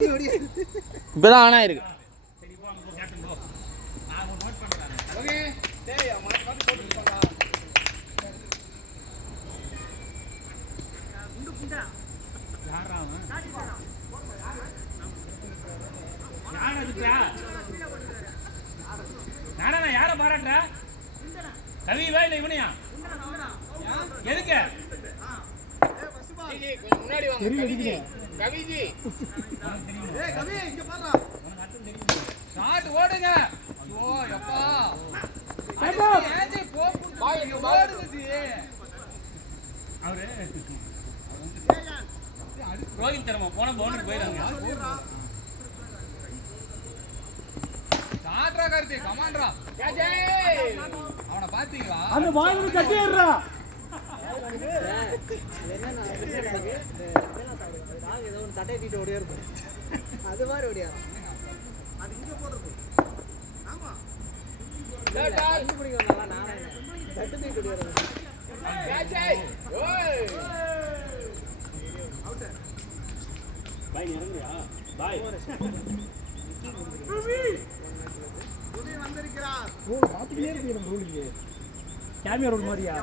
இப்பதான் ஆனா இருக்கு. யார பாராட்டுற? கவிவா இல்ல இவனையா? எதுக்கு முன்னாடி வாங்க கவிஜி. கவிஜி ஏய் கவி இங்க பாருடா. ஷாட் ஓடுங்க. ஓ அப்பா அப்பா ஏஜே போ ஓடுது. அவரே ரோஹித் தரமா போன பவுண்டரி போயிராங்க. ஷாட்ரா கர்த்தி கமாண்டரா. ஏஜே அவன பாத்தீங்களா? அந்த பால் கட்டிடுறா. ஏதோ ஒரு தட்டை தீட்டு ஓடியா இருக்கும். அது மாதிரி ஓடியா அது இங்க போடுறது. ஆமா இங்க பிடிக்கும். நல்லா நானே தட்டு தீட்டு ஓடியா பாய் இறங்குறியா? பாய் புவி வந்திருக்கிறார். ரூல் பாத்துக்கிட்டே இருக்கீங்க. ரூலுக்கு கேமியா ரூல் மாதிரியா?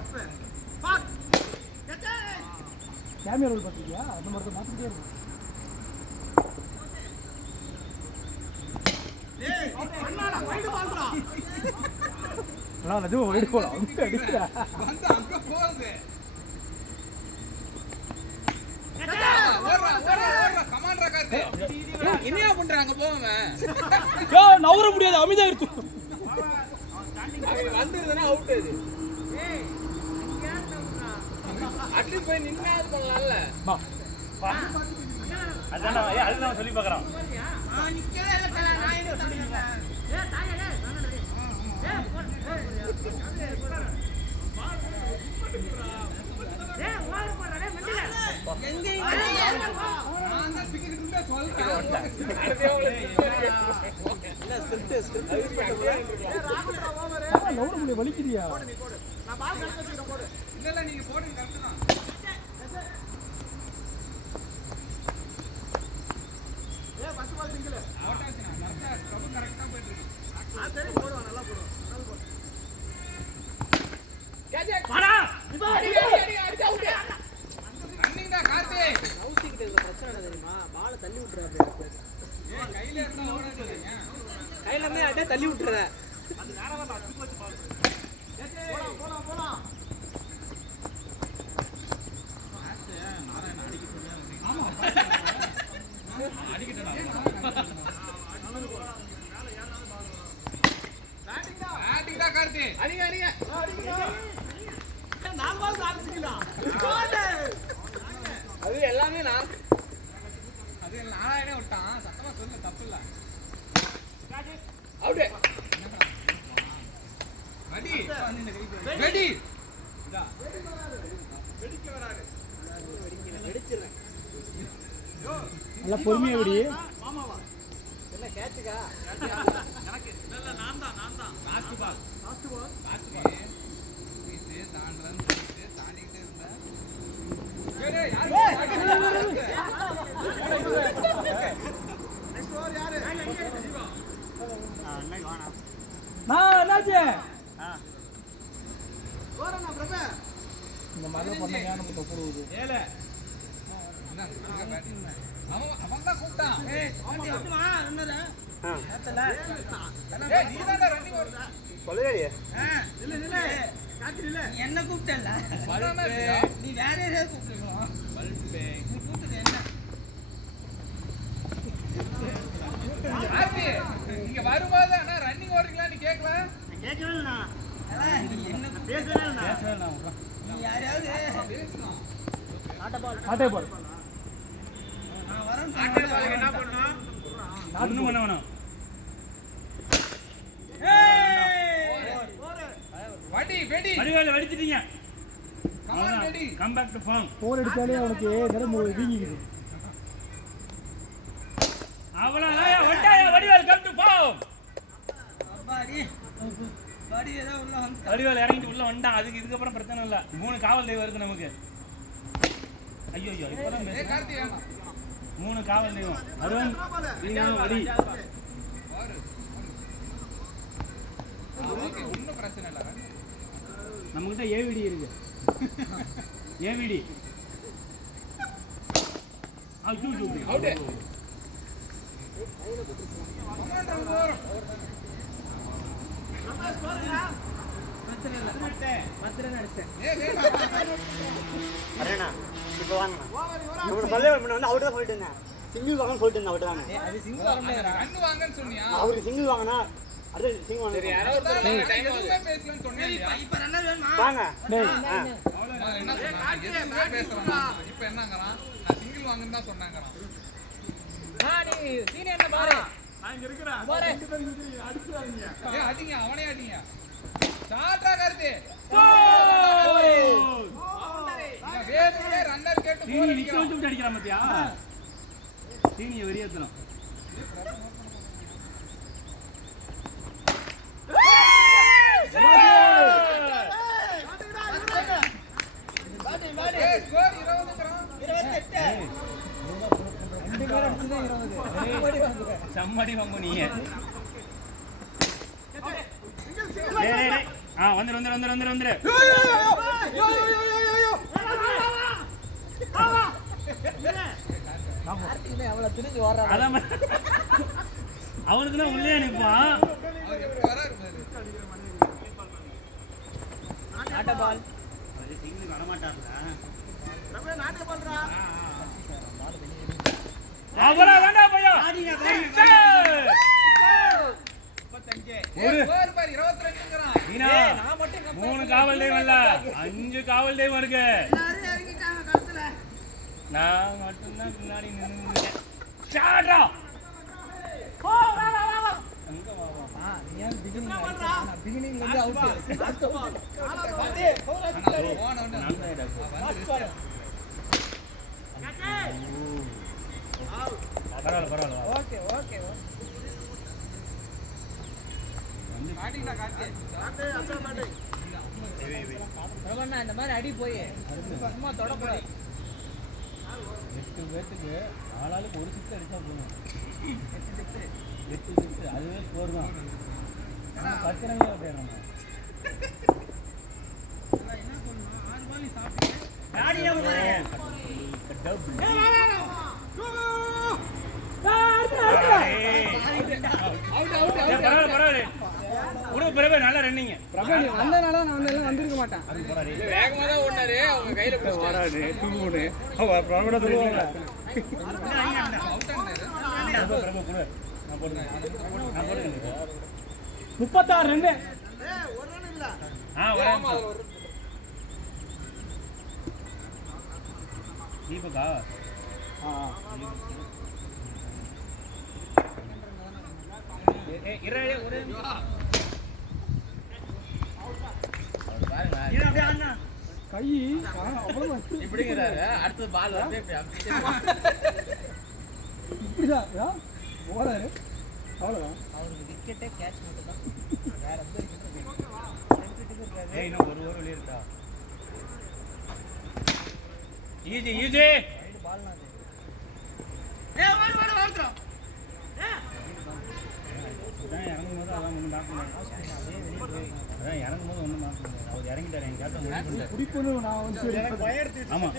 கேமியா ரூல் பாத்தீங்களா? அந்த மாதிரி தான் மாத்திக்கிட்டே இருக்கும். அது வைடு போலாம். வந்து அங்க போகுது. கமாண்டரா கர்த்தி என்னையா பண்றாங்க போவாங்க. யோ நவர முடியாது. அமிதா இருக்கு. வந்துருதுனா அவுட் அது. ஏய் இங்க ஏன்டா அட்லீஸ்ட் போய் நின்னாது பண்ணலாம்ல. அதான் அதுதான் சொல்லி பார்க்கறான். நிக்கவே இல்ல தல நான் என்ன சொல்றேன். ஏய் தாயே டேய் வாங்கடா டேய். ஏய் போடு. ஏய் ஓட போறடா டேய் மண்டில. எங்க நான் தான் டிக்கெட் இருந்தா சொல்றேன். இல்ல ஸ்கிரிப்ட் ஏய் ராகுல் ஓவர். நவர முடிய வலிக்குதியா? போடு நீ போடு. நான் பால் கணக்கு வச்சிரேன் போடு. இல்ல இல்ல நீங்க போடுங்க கரெக்ட் தான். ஏய் ஃபர்ஸ்ட் பால் சிங்கிள். அவுட் ஆச்சுனா கரெக்ட்டா ஸ்டெப் கரெக்ட்டா போயிட்டு இருக்கு. ஆ சரி போடுவா நல்லா போடுவா. நல்லா போடு. கேட்ச் வாடா அடி அவுட். ரன்னிங் தான் கார்த்தி. நவுசிக்கிட்ட இருக்க பிரச்சனை என்ன தெரியுமா? பால் தள்ளி விட்டுற அப்படியே. ஏய் கையில இருந்தா ஓடாதீங்க. கையில இருந்தே அப்படியே தள்ளி விட்டுறத. அது வேற வேற அடிச்சு வச்சு பாரு. போலாம் போலாம் போலாம். பேட்டிங் தான் கார்த்தி. அடிங்க அடிங்க. நான் பால் ஆரம்பிச்சிக்கலாம். அது எல்லாமே நான் அது நானே விட்டான். சத்தமா சொல்ல தப்பு இல்ல. அவுட். Ready ready. இதா வெடிக்க வராரு. வெடிச்சிரேன். நல்லா பொறுமையா விடி. மாமாவா என்ன கேட்சுக்கா? எனக்கு இல்ல நான் தான் லாஸ்ட் பால். Last ball. இது தாண்டறன்னு சொல்லிட்டு தாண்டிட்டே இருந்தா. ஏய் யாரு? நெக்ஸ்ட் ஓவர் யாரு? அன்னைக்கு வாடா. நான் என்னாச்சு? ஓரனா பிரபு. இந்த மாதிரி பண்ணங்க நமக்கு போடுது. ஏல என்ன இங்க பேட்டிங் அவன் தான் கூப்பிட்டான். ஏய் ஆமா என்னடா? நேத்தல. ஏய் நீ தான் ரன்னிங் ஓடுற. சொல்லுறியே. இல்ல இல்ல காத்தி இல்ல. என்ன கூப்பிட்டல? நீ வேற யாரையா கூப்பிடுறீங்களா? பல்பே நீ கூப்பிட்டது என்ன? ஆர்த்தி நீங்க வரும்போது அண்ணா ரன்னிங் ஓடுறீங்களா நீ கேக்கல? கேட்கவே இல்ல. நீ என்ன பேசவே இல்ல. நீ யாரையாவது பேசணும். ஆட்ட பால். ஆட்டே பால். நான் வரேன். ஆட்டே பாலுக்கு என்ன பண்ணனும்? ஒண்ணும் பண்ண வேணாம். வடி வெடி வடிவேல வெடிச்சிட்டீங்க. கமான் வெடி. Come back to form. Four அடிச்சாலே அவனுக்கு நரம்பு வீங்கிக்குது. அவ்வளவுதான் வட்டாயா வடிவேல் கம் டு ஃபார்ம். அப்பாடி வடி ஏதோ உள்ள வந்து வடிவேல் இறங்கிட்டு உள்ள வந்தான். அதுக்கு இதுக்கு அப்புறம் பிரச்சனை இல்ல. 3 காவல் தெய்வம் இருக்கு நமக்கு. ஐயோ இப்பதான் ஏய் கார்த்தி வேணாம். 3 காவல் தெய்வம் அருண் நீங்களும் வடி ஒன்றும் பிரச்சனை இல்லை. நம்மகிட்ட ஏவிடி இருக்கு ஏவிடி அவுட் அரேண்ணா இப்போ வாங்கண்ணா நம்ம சொல்ல முன்ன வந்து அவுட் தான் சொல்லிட்டு இருந்தேன் சிங்கிள் வாங்கன்னு சொல்லிட்டு இருந்தேன் அவுட் தானே அது சிங்கிள் வர முடியாதுடா. கண்ணு வாங்கன்னு சொன்னியா? அவருக்கு சிங்கிள் வாங்கினா அடுத்து சிங்கிள் வாங்க எதுவுமே பேசலன்னு சொன்னேன். வாங்க டேய் என்ன சொன்னாங்க? எதுவுமே பேசலாம். இப்ப என்னங்கறான்? நான் சிங்கிள் வாங்கன்னு தான் சொன்னாங்கறான். நீ சீனியர் என்ன பாரு. பாரு. ஏய் அடிங்க, அவனே அடிங்க. சாட்ரா கருது. வேணும்னே ரன்னர் கேட்டு தீனி நிக்க வச்சு விட்டு அடிக்கிறான் பாத்தியா தீனியை வெறியேத்தணும் ஏய் ஸ்கோர் 20ங்கறான். 28. ரெண்டு பேர் அடிச்சதே 20. ஓடி வாங்க. சம்மடி வாங்க நீ வந்துரு ஆர்த்திக்குமே அவ்வளவு துணிஞ்சு ஓடுறான். அதான் அவனுக்கு தான் உள்ளே நிற்பான் அவர் எப்படி வராரு பாரு. நாட்ட பால். அவரா வேண்டாம் பையா ஏய் ஸ்கோர் பாரு 22ங்கறான். நீனா நான் மட்டும் 3 காவல் தெய்வம் இல்ல 5 காவல் தெய்வம் இருக்கு நான் மட்டும்தான் பின்னாடி நின்னுட்டேன் ஷாட்ரா அங்க வா வா நீ ஏன் பிகினிங் வந்து அவுட். போன உடனே நான் தான் இடா பரவாயில்ல ஓகே ஓகே. மாட்டினா காட்டி. பிரபண்ணா இந்த மாதிரி அடி போய் சும்மா தொடக்கூடாது. 8 பேருக்கு ஆளாளுக்கு ஒரு சிக்ஸ் அடிச்சா போதும் 8 சிக்ஸ் அதுவே ஸ்கோர் தான் 10 ரன்ல போயிடறாங்க நல்ல ரன்னிங் பிரபா நீ வந்தனால நான் வந்து வந்திருக்க மாட்டேன். வேகமா தான் ஓடுனாரு. அவங்க கையில வராது 2-3 அவ பிரபா சொல்லுவாங்க. பிரபு கொடு நான் போடுறேன் 36 ரன். தீபகா கை அவ்வளவு அடுத்தது பால் இப்படிதான் போறாரு அவ்வளவுதான். அவருக்கு விக்கெட்டே கேட்ச் மட்டும் தான். வேற எந்த விக்கெட்டும் இன்னும் ஒரு ஓவர் வெளியே இருக்கா ஈஸி பால் நான் அதான் இறங்கும்போது அதான் ஒன்றும் பார்க்க முடியாது அதான் இறங்கும்போது ஒன்றும் பார்க்க முடியாது அவர் இறங்கிட்டார் என் கேப்டன் முடிவு பண்ணிட்டார் குடிப்புன்னு நான் வந்து ஆமாம்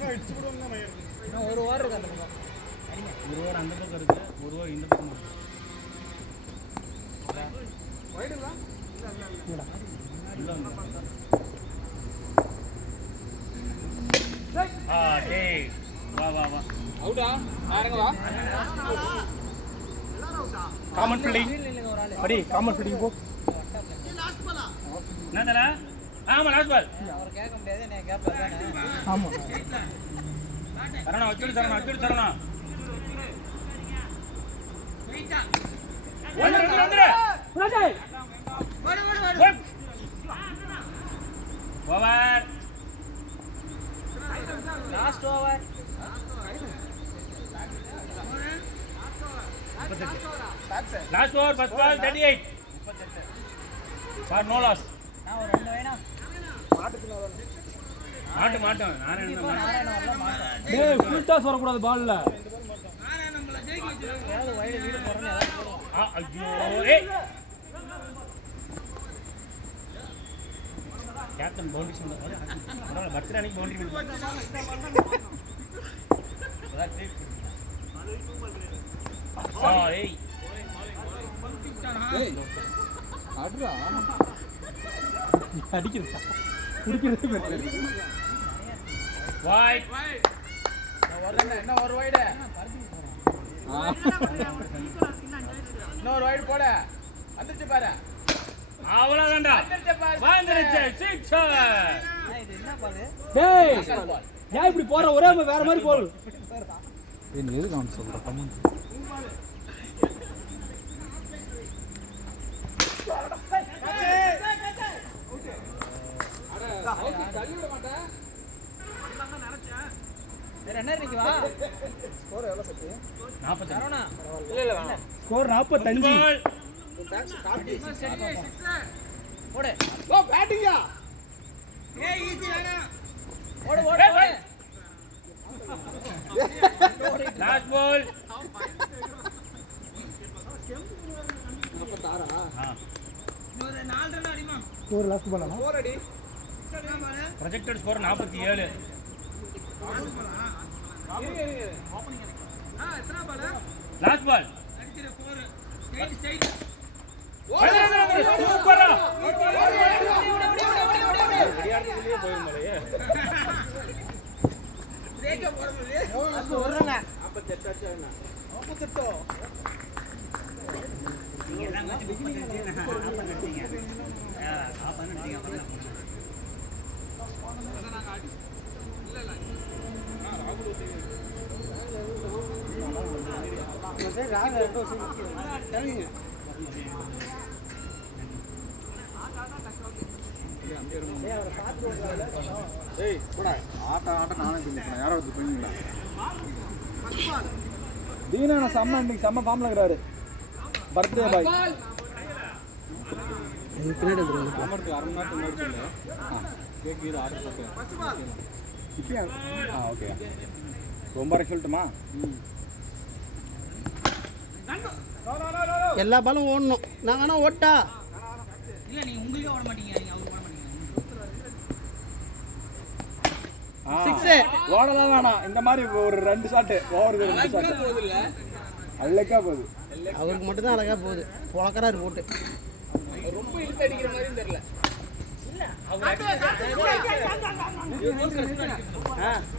இன்னும் ஒரு ஓவர் இருக்கு அந்த பக்கம். ஒரு ஓவர் அந்த பக்கம் இருக்கு ஒரு ஓவர் இந்த பக்கம் இருக்கு உள்ள வந்து டேய் வா அவுட்டா? யாருங்க வா? காமன் ஃபீல்டிங் இல்லைங்க ஒரு ஆளு. அடி காமன் ஃபீல்டிங் போ. என்ன தல ஆமா லாஸ்ட் பால் அவர் கேட்க முடியாது. என்ன கேப்ல தானே. ஆமா சரணா வச்சுடு சரணா வந்துரு over last over. Last over first ball 38 for no loss நான் ஒரு 2 வேணா. மாட்டோம் நானே இப்போ நாராயண வரல மாட்டோம். டேய் ஃபுல் டாஸ் வரக்கூடாது பால்ல. ஏதாவது வயல வீடு போறேன்னு ஏதாவது போடுவோம். ஐயோ ஏய் கேப்டன் பவுண்டரி சொன்னது பரவாயில்ல பர்த்டே அன்னைக்கு பவுண்டரி ஏய் அடுறா அடிக்கிறதா குடிக்கிறதே பெரிய வாய் என்ன ஒரு வைடு இன்னொரு வைடு போட வந்துருச்சு பாரு அவ்வளவுதான்டா வந்துருச்சு சிக்ஸர் இது என்ன பால் டேய் ஏன் இப்படி போற ஒரே வேற மாதிரி போல் என்ன எது நான் சொல்றேன் கமெண்ட் என்ன இன்னைக்கு வா ஸ்கோர் எவ்வளவு செட் 40 சரவணா இல்ல வேணாம். ஸ்கோர் 45 டாக்ஸ் காப்பி போடு ஓ பேட்டிங்கா ஏய் ஈஸி வேணா ஓடு ஓடு ஓடு லாஸ்ட் பால் ஒரு 4 ரன் அடிமா ஸ்கோர் லாஸ்ட் பாலா 4 அடி ப்ரொஜெக்டட் ஸ்கோர் 47 எத்தனை பால் லாஸ்ட் பால் அடிச்சிர 4 ஸ்ட்ரைட் சூப்பரா பிரேக்க போட முடியல அது ஒரு ரன் 48 ஆச்சு என்ன? 48 ஏய் போடா ஆட்ட நானே சொல்லிட்டேன் யாரோ வந்து போயிங்களா தீனா செம்ம இன்னைக்கு செம்ம ஃபார்ம்ல இருக்கறாரு பர்த்டே பாய் இது பின்னாடி வந்து அமர்த்து அரை மணி நேரத்துக்கு முன்னாடி சொல்லு கேக் இது ஆர்டர் போட்டு இப்போ ஓகே ரொம்ப வரை சொல்லட்டுமா எல்லா பாலும் ஓடணும் நான் வேணா ஓட்டா இல்ல நீங்க உங்களுக்கே ஓட மாட்டீங்க நீங்க அவருக்கு ஓட மாட்டீங்க ஓடலாம் வேணாம் இந்த மாதிரி ஒரு 2 ஷாட் ஓவருக்கு 2 ஷாட் போகுதுல்ல அழகா போகுது அவருக்கு மட்டும் தான் அழகா போகுது பொளக்கறாரு போட்டு ரொம்ப இழுத்து அடிக்கிற மாதிரி தெரியல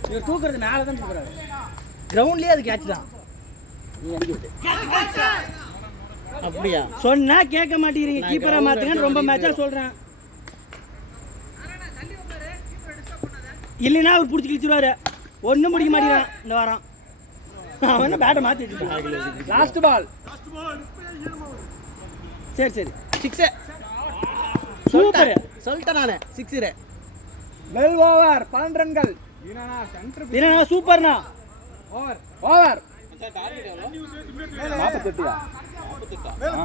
இவர் தூக்குறது மேல தான் தூக்குறாரு கிரவுண்ட்லயே அது கேட்ச் தான் நீ அடிக்க விட்டு அப்படியா சொன்னா கேட்க மாட்டேங்கிறீங்க கீப்பரா மாத்துங்க ரொம்ப மேட்சா சொல்றேன் இல்லைன்னா அவர் பிடிச்சி கிழிச்சிருவாரு ஒன்றும் பிடிக்க மாட்டேங்கிறான் இந்த வாரம் அவன் பேட்டை மாற்றி வச்சுட்டான் லாஸ்ட் பால் சரி சரி சிக்ஸு சூப்பர் சொல்லிட்டேன் நான் சிக்ஸரு வெல் ஓவர் 12 ரன்கள் வீணானா சென்டர் இல்லைண்ணா சூப்பர்ண்ணா ஓவர் ஓவர் 48யா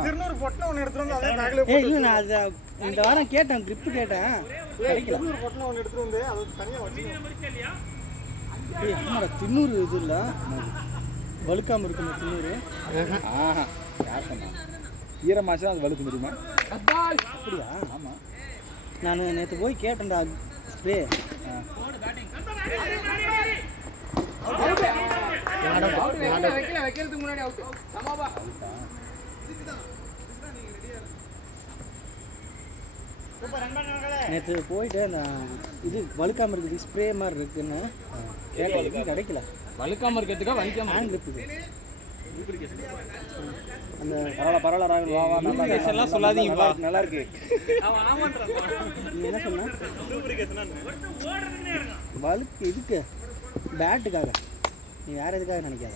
திருநூறு பொட்டை ஒன்று எடுத்துட்டு வந்து அதே பேக்ல ஏய் இல்லைண்ணா அது இந்த வாரம் கேட்டேன் grip கேட்டேன் கிடைக்கல திருநூறு பொட்டை ஒன்று எடுத்துட்டு வந்து அது தனியா வச்சு ஏய் அம்மாடா திண்ணூறு இது இல்லை வழுக்காமல் இருக்குமா திண்ணூறு ஆஹா யார் சொன்னா ஈரமாச்சு அது வலுக்கு முடியுமா அப்படியா ஆமா நான் நேற்று போய் கேட்டேன்டா ஸ்ப்ரே வைக்கிறதுக்கு முன்னாடி அவுட் சமாபா நேற்று போயிட்டு நான் இது வழுக்காமல் இருக்குது ஸ்ப்ரே மாதிரி இருக்குன்னு கேட்டதுக்கு கிடைக்கல வலுக்காம இருக்கிறதுக்கா வலிக்காம ஹேண்ட் grip இது அந்த பரவாயில்ல ராகுல் வா வா நல்லா எல்லாம் சொல்லாதீங்க வா. நல்லா இருக்கு நீ என்ன சொன்ன வழுக்கு இதுக்கு பேட்டுக்காக நீ வேற எதுக்காக நினைக்காத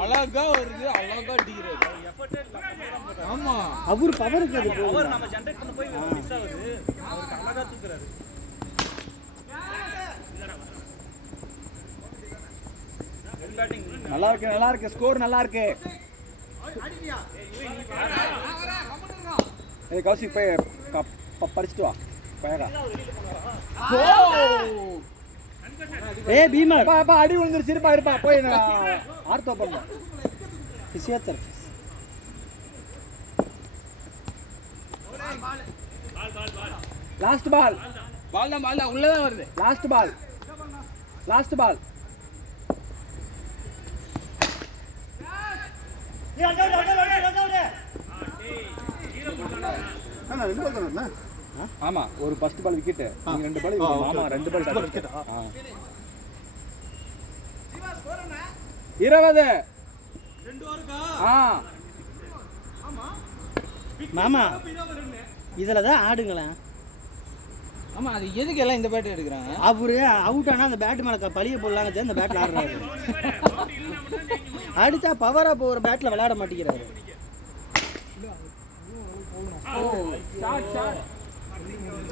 அழகா வருது அழகா அடிக்கிறது ஆமா அவர் பவருக்கு அது போகுது நம்ம ஜெனரேட் பண்ண போய் மிஸ் ஆகுது அவருக்கு அழகா தூக்குறாரு நல்லா இருக்கு ஸ்கோர் நல்லா இருக்கு ஏய் கௌசிக் போய் படிச்சுட்டு வா பயகா ஏய் பீமர் அப்பா அப்பா அடி விழுந்துருச்சு இருப்பா இருப்பா போய் நான் ஆர்த்தோ பண்ண பிசியோதெரபி லாஸ்ட் பால் பால் தான் உள்ளதான் வருது. லாஸ்ட் பால் ஆமா ஒரு ஃபர்ஸ்ட் பால் விக்கெட் நீங்க 2 பால் ஆமா 2 பால் விக்கெட் 20 மாமா இதுல தான் ஆடுங்களேன். ஆமா அது எதுக்கு எல்லாம் இந்த பேட் எடுக்கிறாங்க? அவரு அவுட் ஆனா அந்த பேட் மேல பழிய போடலாங்க இந்த பேட்ல ஆடுறாரு. அடிச்சா பவரா போற பேட்ல விளையாட மாட்டேங்கிறாரு.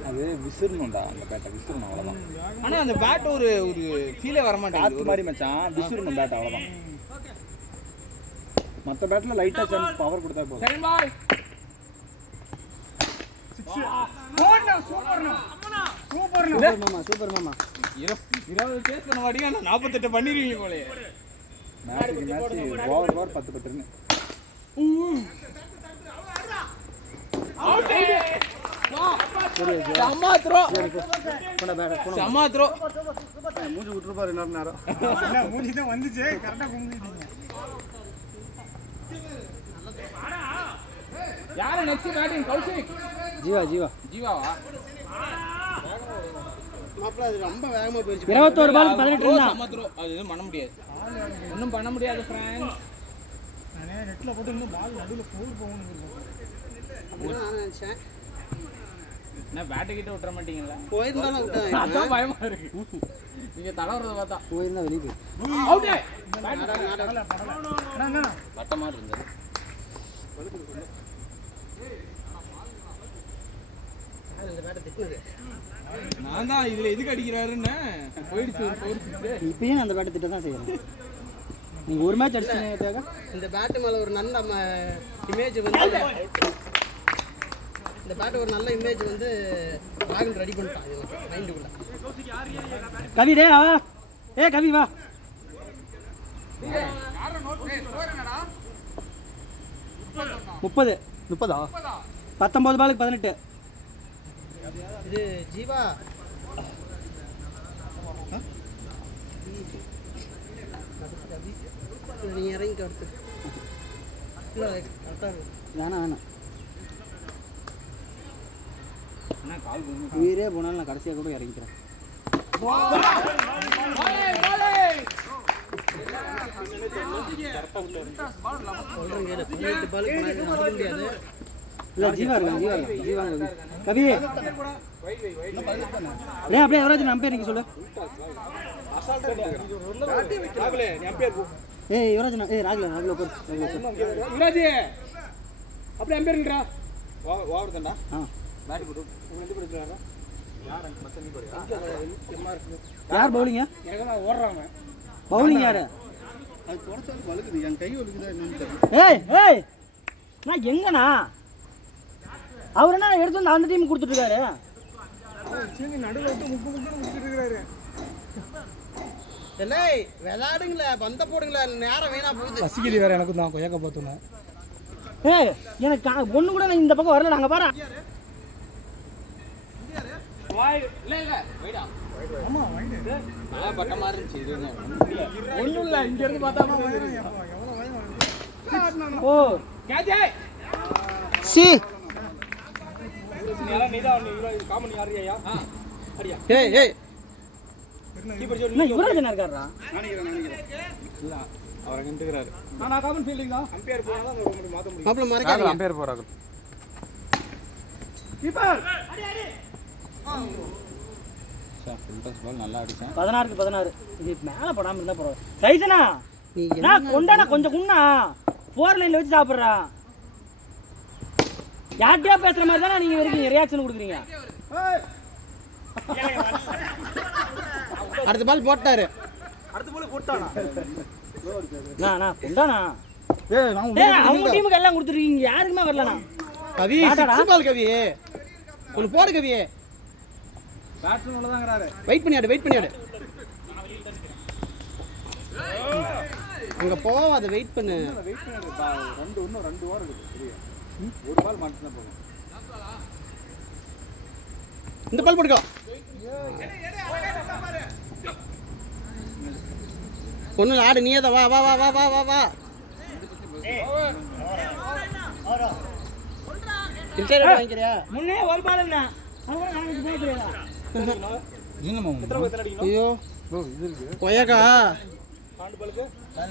அது விசிறணும்டா அந்த பேட்டை விசிறணும் அவ்வளவுதான். ஆனா அந்த பேட் ஒரு ஃபீலே வர மாட்டேங்குது. காத்து மாதிரி மச்சான் விசிறணும் பேட் அவ்வளவுதான். மத்த பேட்ல லைட்டா சான்ஸ் பவர் கொடுத்தா போதும். செகண்ட் பால் சூப்பர் மாமா 20 சேஸ் பண்ண வாடிங்க 48 பண்ணிருவீங்க போலயே. Match over 10 run. சமாத்ரோ மூஞ்சி விட்டுருப்பாரு இன்னொரு நேரம். மூஞ்சி தான் வந்துச்சு கரெக்டா கும்பிட்டீங்க. யாரு நெக்ஸ்ட் பேட்டிங்? கௌஷிக் ஜீவாவா? மாப்ள அது ரொம்ப வேகமா போயிடுச்சு. 21 பால் 18 ரன். சமாத்ரோ அது எதுவும் பண்ண முடியாது. ஒண்ணும் பண்ண முடியாது ஃப்ரெண்ட்ஸ். நானே நெட்ல போட்டு இன்னும் பால் நடுவுல ஃபோர் போகணும் நான் நினைச்சேன். நான் பேட் கிட்ட விட்டுற மாட்டீங்களா? போயிருந்தாலும் விட்டேன். அதான் பயமா இருக்கு. நீங்க தலவறத பார்த்தா போயிருந்தா வெளிய போய். அவுட். அண்ணா வட்ட மாதிரி இருந்தது. இந்த பேட் திட்டுது. நான் தான் இதுல எதுக்கு அடிக்கிறாருன்னு போயிடுச்சு. இப்பயும் அந்த பேட் திட்ட தான் செய்யறேன். நீங்க ஒரு மேட்ச் அடிச்சீங்க. இந்த பேட் மேல ஒரு நல்ல இமேஜ் வந்து இந்த பேட் ஒரு நல்ல இமேஜ் வந்து ராகுல் ரெடி பண்ணிட்டான் எனக்கு மைண்டுக்குள்ள. கவி டே வா. கவி வா. 30 19 பாலுக்கு 18. இது ஜீவா நீ இறங்கி கருத்து வேணாம் உயிரே போனாலும் நான் கடைசியாக கூட இறங்கிக்கிறேன். இல்லை ஜீவா இருக்கு கவி அப்படியே எவராஜ் அம்பேர் நீங்க சொல்லு. யுவராஜ் ராகுல யுவராஜ் அப்படியே அம்பேர்ன்றா ஓவர் தான்டா. பேட் போடு ரெண்டு பேர் இருக்காங்க. யார் பவுலிங்க? எனக்கு ஓடுறாங்க. பவுலிங் யாரு? அது தொடச்சாலும் வழுக்குது. என் கை வழுக்குதா என்னன்னு தெரியல. ஏய் நான் எங்கண்ணா அவர் என்ன எடுத்து வந்து அந்த டீம் கொடுத்துட்டு இருக்காரு. நடுவில் விட்டு முக்கு முடிச்சுட்டு இருக்காரு. விளையாடுங்களே பந்த போடுங்களே நேரம் வீணா போகுது. பசிக்கிது வேற எனக்கு தான் கொய்யாக்க பார்த்தோன்னா. எனக்கு ஒண்ணு கூட இந்த பக்கம் வரல. நாங்க பாரு ஆமா வாங்கிட்டு பட்ட மாதிரி இருந்துச்சு. இது ஒண்ணும் இல்ல. இங்க இருந்து பார்த்தா ஓ கேட்ச் சி காமெடி ஆறியா அடியா. யுவராஜ் என்ன இருக்காரா? இல்ல அவரை கண்டுக்கிறாரு. நான் காமன் ஃபீல்டிங்கா அம்பையர் போனா தான் ரொம்ப மாத்த முடியும். மாப்ள மறக்காதீங்க. அம்பையர் போறாங்க. கீப்பர் பால் நல்லா அடிச்சேன். 16க்கு 16. இது மேல படாம இருந்தா பரவாயில்லை. சைசனா நான் கொண்டானா கொஞ்சம் குண்ணா 4 லைன்ல வச்சு சாப்பிடுறா. யார்கிட்டயா பேசுற மாதிரி தானே நீங்க இருக்கீங்க. ரியாக்ஷன் கொடுக்குறீங்க. அடுத்த பால் போட்டாரு. அடுத்த பால் போட்டானா? நான் கொண்டானா அவங்க டீமுக்கு எல்லாம் கொடுத்துருக்கீங்க. யாருக்குமே வரலண்ணா. கவி 6 பால் கவி ஒன்று போடு கவி. பேட்ஸ்மேன் உள்ளதாங்கறாரு. வெயிட் பண்ணியாடு அங்கே போவாத வெயிட் பண்ணு. வெயிட் பண்ணு. இன்னும் 2 ஓவர் இருக்கு. சரியா? ஒரு பால் மாட்டினா போதும். இந்த பால் போட்டுக்கோ. ஒன்றும் ஆடு நீயே தான். வா வா வா வா வா வா வா. ரிட்டையர் வாங்கிக்கிறியா? முன்னே ஒரு பால் என்ன ஐயோ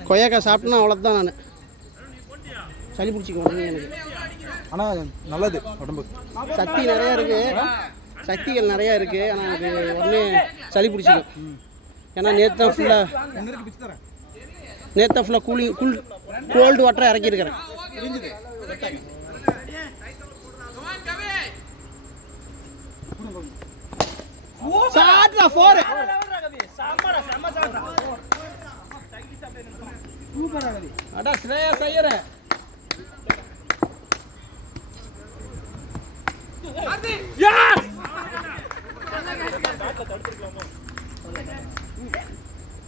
கொய்யாக்கா சாப்பிட்டேன்னா அவ்வளோதான். நான் சளி பிடிச்சிக்குவேன் எனக்கு. ஆனால் நல்லது உடம்புக்கு. சக்தி நிறையா இருக்கு, சக்திகள் நிறையா இருக்கு. ஆனால் எனக்கு உடனே சளி பிடிச்சிக்கும். ஏன்னா நேற்று ஃபுல்லாக கூலிங் கோல்டு வாட்டரை இறக்கியிருக்கிறேன். சாட்ரா 4 அடா ஸ்ரேயா செய்யற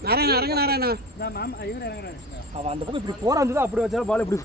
நாராயணா இறங்க நாராயணா. அவன் அந்த பக்கம் இப்படி போறான் அப்படி வச்சாலும் பால் இப்படி